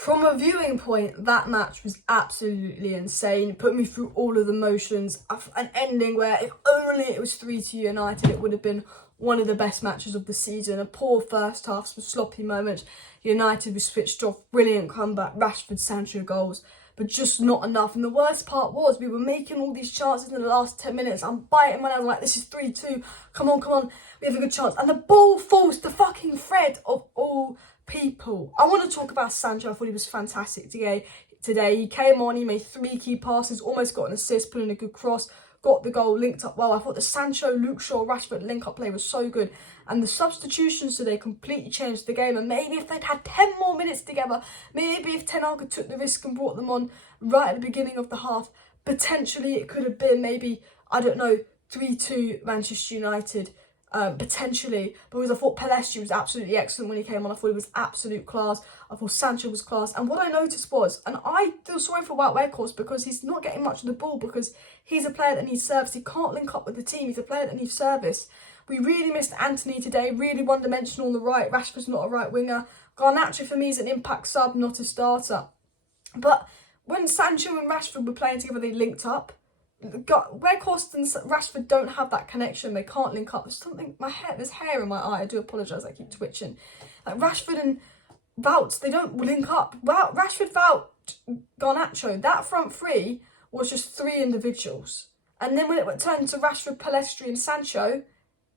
From a viewing point, that match was absolutely insane. It put me through all of the motions. An ending where if only it was 3-2 United, it would have been one of the best matches of the season. A poor first half, some sloppy moments. United was switched off, brilliant comeback, Rashford, Sancho goals, but just not enough. And the worst part was we were making all these chances in the last 10 minutes. I'm biting my nails like, this is 3-2. Come on, we have a good chance. And the ball falls to fucking Fred of all people. I want to talk about Sancho. I thought he was fantastic today. He came on, he made 3 key passes, almost got an assist, put in a good cross, got the goal, linked up well. I thought the Sancho, Luke Shaw, Rashford link-up play was so good. And the substitutions today completely changed the game. And maybe if they'd had 10 more minutes together, maybe if Ten Hag took the risk and brought them on right at the beginning of the half, potentially it could have been maybe, I don't know, 3-2 Manchester United. Potentially, because I thought PELLISTRI was absolutely excellent when he came on. I thought he was absolute class. I thought Sancho was class. And what I noticed was, and I feel sorry for Wout Weghorst because he's not getting much of the ball because he's a player that needs service. He can't link up with the team. He's a player that needs service. We really missed Anthony today, really one-dimensional on the right. Rashford's not a right winger. Garnacho for me is an impact sub, not a starter. But when Sancho and Rashford were playing together, they linked up. Weghorst and Rashford don't have that connection. They can't link up. There's something, there's hair in my eye. I do apologise, I keep twitching. Like Rashford and Wout, they don't link up. Rashford, Wout, Garnacho, that front three was just 3 individuals. And then when it turned to Rashford, PELLISTRI and Sancho,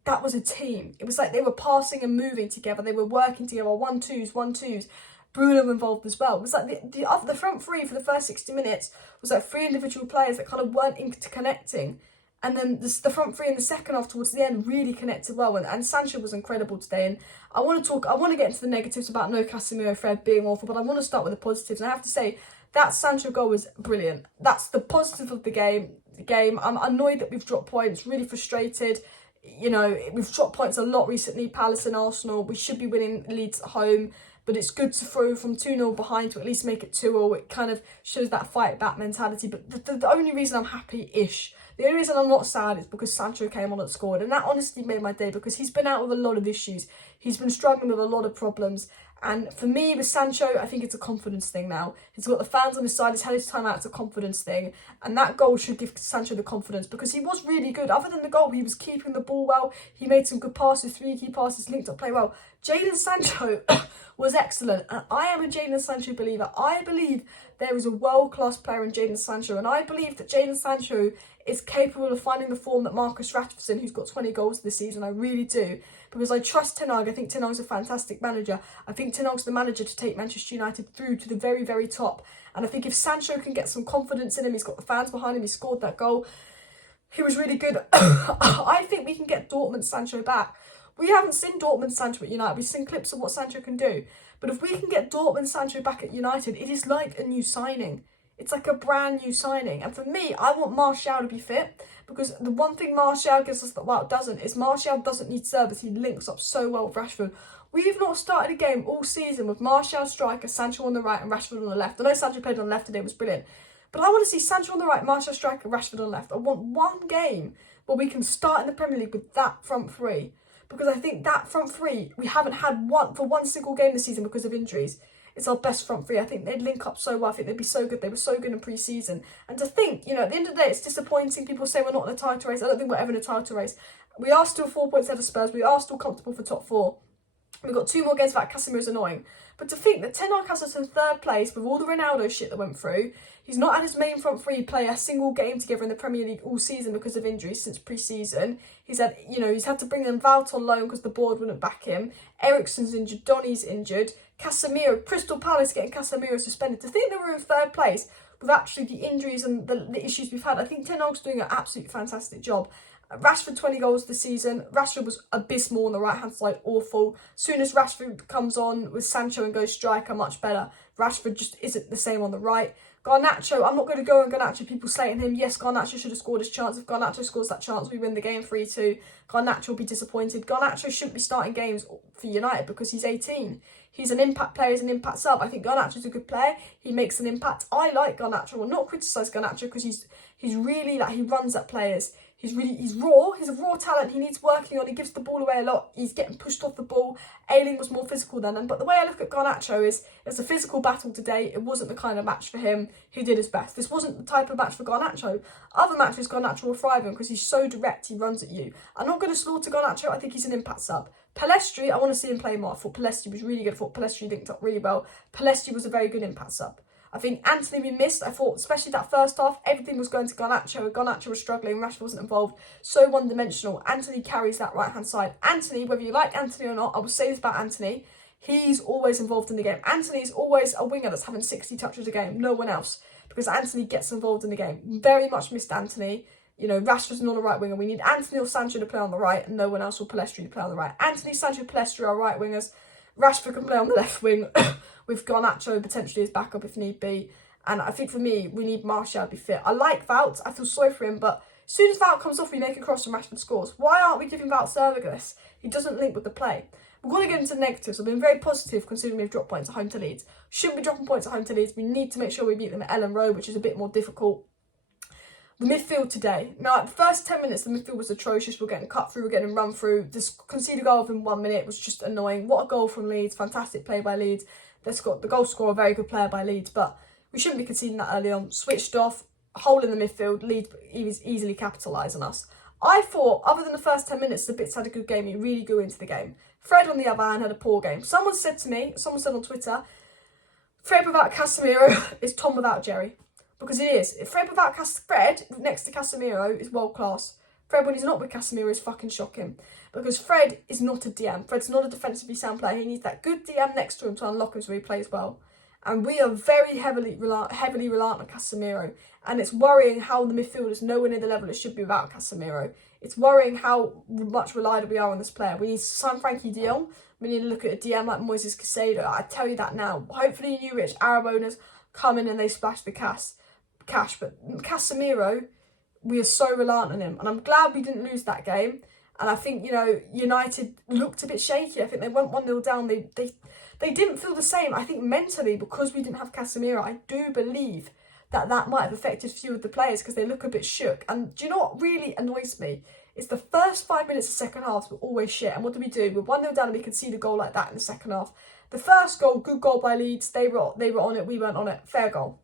that was a team. It was like they were passing and moving together. They were working together, 1-2s. Bruno involved as well. It was like the front three for the first 60 minutes was like 3 individual players that kind of weren't interconnecting. And then the front three in the second half towards the end really connected well. And Sancho was incredible today. And I want to get into the negatives about no Casemiro, Fred being awful, but I want to start with the positives. And I have to say, that Sancho goal was brilliant. That's the positive of the game. I'm annoyed that we've dropped points, really frustrated. You know, we've dropped points a lot recently, Palace and Arsenal. We should be winning Leeds at home. But it's good to throw from 2-0 behind to at least make it 2-0. It kind of shows that fight back mentality. But the only reason I'm happy-ish, the only reason I'm not sad is because Sancho came on and scored. And that honestly made my day because he's been out with a lot of issues. He's been struggling with a lot of problems. And for me, with Sancho, I think it's a confidence thing now. He's got the fans on his side. He's had his time out. It's a confidence thing. And that goal should give Sancho the confidence because he was really good. Other than the goal, he was keeping the ball well. He made some good passes, 3 key passes, linked up play well. Jadon Sancho was excellent. And I am a Jadon Sancho believer. I believe there is a world-class player in Jadon Sancho. And I believe that Jadon Sancho is capable of finding the form that Marcus Rashford, who's got 20 goals this season. I really do. Because I trust Ten Hag. I think Ten Hag's a fantastic manager. I think Ten Hag's the manager to take Manchester United through to the very, very top. And I think if Sancho can get some confidence in him, he's got the fans behind him, he scored that goal. He was really good. I think we can get Dortmund Sancho back. We haven't seen Dortmund Sancho at United. We've seen clips of what Sancho can do. But if we can get Dortmund Sancho back at United, it is like a new signing. It's like a brand new signing. And for me, I want Martial to be fit. Because the one thing Martial gives us that Wout doesn't is Martial doesn't need service. He links up so well with Rashford. We've not started a game all season with Martial striker, Sancho on the right and Rashford on the left. I know Sancho played on the left today, it was brilliant. But I want to see Sancho on the right, Martial striker, Rashford on the left. I want one game where we can start in the Premier League with that front three. Because I think that front three, we haven't had one single game this season because of injuries. It's our best front three. I think they'd link up so well. I think they'd be so good. They were so good in pre-season. And to think, you know, at the end of the day, it's disappointing. People say we're not in a title race. I don't think we're ever in a title race. We are still 4 points ahead of Spurs. We are still comfortable for top 4. We've got 2 more games back. Casemiro's annoying. But to think that Ten Hag has us in 3rd place with all the Ronaldo shit that went through, he's not had his main front three play a single game together in the Premier League all season because of injuries since pre-season. He's had to bring in Wout on loan because the board wouldn't back him. Eriksen's injured. Donny's injured. Casemiro, Crystal Palace getting Casemiro suspended. To think that we're in 3rd place with actually the injuries and the issues we've had, I think Ten Hag's doing an absolutely fantastic job. Rashford 20 goals this season. Rashford was abysmal on the right hand side, awful. Soon as Rashford comes on with Sancho and goes striker, much better. Rashford just isn't the same on the right. Garnacho, I'm not going to go on Garnacho, people slating him. Yes, Garnacho should have scored his chance. If Garnacho scores that chance, we win the game 3-2. Garnacho will be disappointed. Garnacho shouldn't be starting games for United because he's 18. He's an impact player, he's an impact sub. I think Garnacho's a good player. He makes an impact. I like Garnacho. I will not criticise Garnacho because he's really, like, he runs at players. He's raw. He's a raw talent. He needs working on. He gives the ball away a lot. He's getting pushed off the ball. Ayling was more physical than him. But the way I look at Garnacho is it's a physical battle today. It wasn't the kind of match for him. He did his best. This wasn't the type of match for Garnacho. Other matches, Garnacho will thrive in because he's so direct. He runs at you. I'm not going to slaughter Garnacho. I think he's an impact sub. PELLISTRI, I want to see him play more. I thought PELLISTRI was really good. I thought PELLISTRI linked up really well. PELLISTRI was a very good impact sub. I think Anthony we missed. I thought, especially that first half, everything was going to Garnacho. Garnacho was struggling. Rashford wasn't involved. So one-dimensional. Anthony carries that right-hand side. Anthony, whether you like Anthony or not, I will say this about Anthony. He's always involved in the game. Anthony's always a winger that's having 60 touches a game. No one else. Because Anthony gets involved in the game. Very much missed Anthony. You know, Rashford's not a right winger. We need Anthony or Sancho to play on the right, and no one else or PELLISTRI to play on the right. Anthony, Sancho, PELLISTRI are right wingers. Rashford can play on the left wing with Garnacho potentially as backup if need be. And I think for me, we need Martial to be fit. I like Wout. I feel sorry for him. But as soon as Wout comes off, we make a cross and Rashford scores. Why aren't we giving Wout service? He doesn't link with the play. We're going to get into the negatives. I've been very positive considering we've dropped points at home to Leeds. Shouldn't be dropping points at home to Leeds. We need to make sure we beat them at Ellen Road, which is a bit more difficult. The midfield today. Now, at the first 10 minutes, the midfield was atrocious. We're getting cut through, we're getting run through. This conceded goal within 1 minute was just annoying. What a goal from Leeds. Fantastic play by Leeds. That's got the goal scorer, a very good player by Leeds. But we shouldn't be conceding that early on. Switched off, hole in the midfield. Leeds easily capitalised on us. I thought, other than the first 10 minutes, the Bits had a good game. He really grew into the game. Fred, on the other hand, had a poor game. Someone said on Twitter, Fred without Casemiro is Tom without Jerry. Because it is. Fred without Fred next to Casemiro is world class. Fred, when he's not with Casemiro, is fucking shocking. Because Fred is not a DM. Fred's not a defensively sound player. He needs that good DM next to him to unlock him so he plays well. And we are very heavily reliant on Casemiro. And it's worrying how the midfield is nowhere near the level it should be without Casemiro. It's worrying how much relied we are on this player. We need to sign Frankie de Jong. We need to look at a DM like Moises Caicedo. I tell you that now. Hopefully new rich Arab owners come in and they splash the cash. But Casemiro, we are so reliant on him. And I'm glad we didn't lose that game. And I think, you know, United looked a bit shaky. I think they went 1-0 down. They didn't feel the same. I think mentally, because we didn't have Casemiro, I do believe that might have affected a few of the players because they look a bit shook. And do you know what really annoys me? It's the first 5 minutes of second half were always shit. And what do? We're 1-0 down and we concede a goal like that in the second half. The first goal, good goal by Leeds. They were on it. We weren't on it. Fair goal.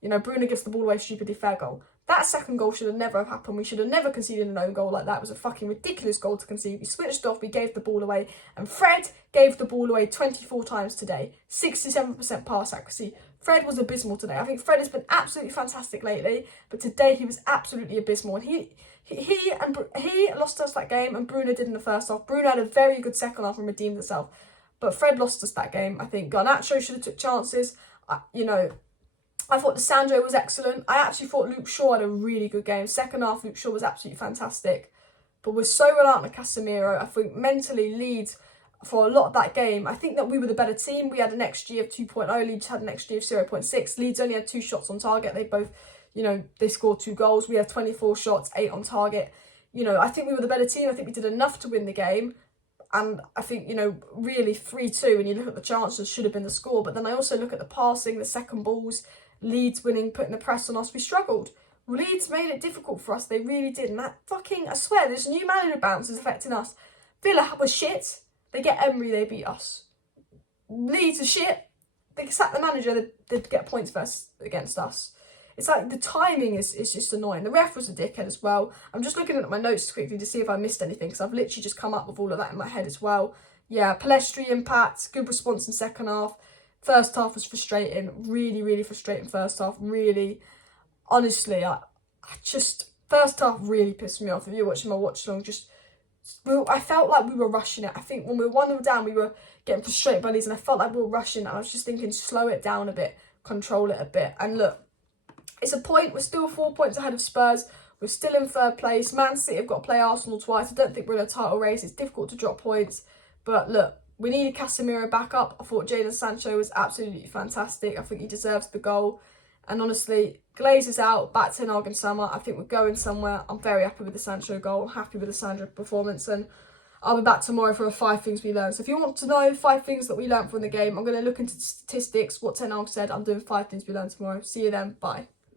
You know, Bruno gives the ball away stupidly. Fair goal. That second goal should have never have happened. We should have never conceded an own goal like that. It was a fucking ridiculous goal to concede. We switched off, we gave the ball away, and Fred gave the ball away 24 times today. 67% pass accuracy. Fred was abysmal today. I think Fred has been absolutely fantastic lately, but today he was absolutely abysmal. And he lost us that game, and Bruno did in the first half. Bruno had a very good second half and redeemed himself, but Fred lost us that game. I think Garnacho should have took chances. I thought Lisandro was excellent. I actually thought Luke Shaw had a really good game. Second half, Luke Shaw was absolutely fantastic. But we're so reliant on Casemiro. I think mentally Leeds, for a lot of that game, I think that we were the better team. We had an XG of 2.0. Leeds had an XG of 0.6. Leeds only had 2 shots on target. They both, they scored 2 goals. We had 24 shots, 8 on target. I think we were the better team. I think we did enough to win the game. And I think, really 3-2, when you look at the chances, should have been the score. But then I also look at the passing, the second balls, Leeds winning, putting the press on us. We struggled. Leeds made it difficult for us. They really did. And I swear, this new manager bounce is affecting us. Villa was shit. They get Emery, they beat us. Leeds are shit. They sack the manager, they'd get points first against us. It's like the timing is just annoying. The ref was a dickhead as well. I'm just looking at my notes quickly to see if I missed anything, because I've literally just come up with all of that in my head as well. Yeah, PELLISTRI impact, good response in second half. First half was frustrating, really, really frustrating first half. Really, honestly, first half really pissed me off. If you're watching my watch along, I felt like we were rushing it. I think when we were 1-0 down, we were getting frustrated by these, and I felt like we were rushing. And I was just thinking, slow it down a bit, control it a bit. And look, it's a point. We're still 4 points ahead of Spurs. We're still in third place. Man City have got to play Arsenal twice. I don't think we're in a title race. It's difficult to drop points. But look, we needed Casemiro back up. I thought Jadon Sancho was absolutely fantastic. I think he deserves the goal. And honestly, Glazer's out, back to Nagin Summer. I think we're going somewhere. I'm very happy with the Sancho goal. I'm happy with the Sancho performance. And I'll be back tomorrow for 5 things we learned. So if you want to know 5 things that we learned from the game, I'm going to look into statistics, what Ten Hag said. I'm doing 5 things we learned tomorrow. See you then. Bye.